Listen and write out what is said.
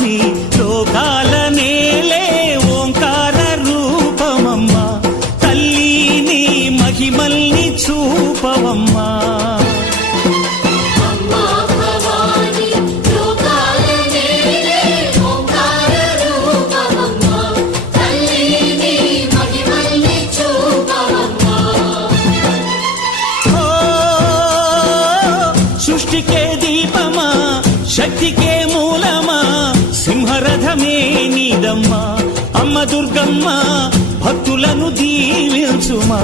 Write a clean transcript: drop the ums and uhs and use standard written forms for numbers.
భవానీ లోకాల నేలే ఓంకార రూపమమ్మా తల్లి నీ మహిమల్ని చూపవమ్మా సృష్టికే దీపమా శక్తికే మూలమా సింహరథమే నీదమ్మా అమ్మ దుర్గమ్మ భక్తులను దీవించుమా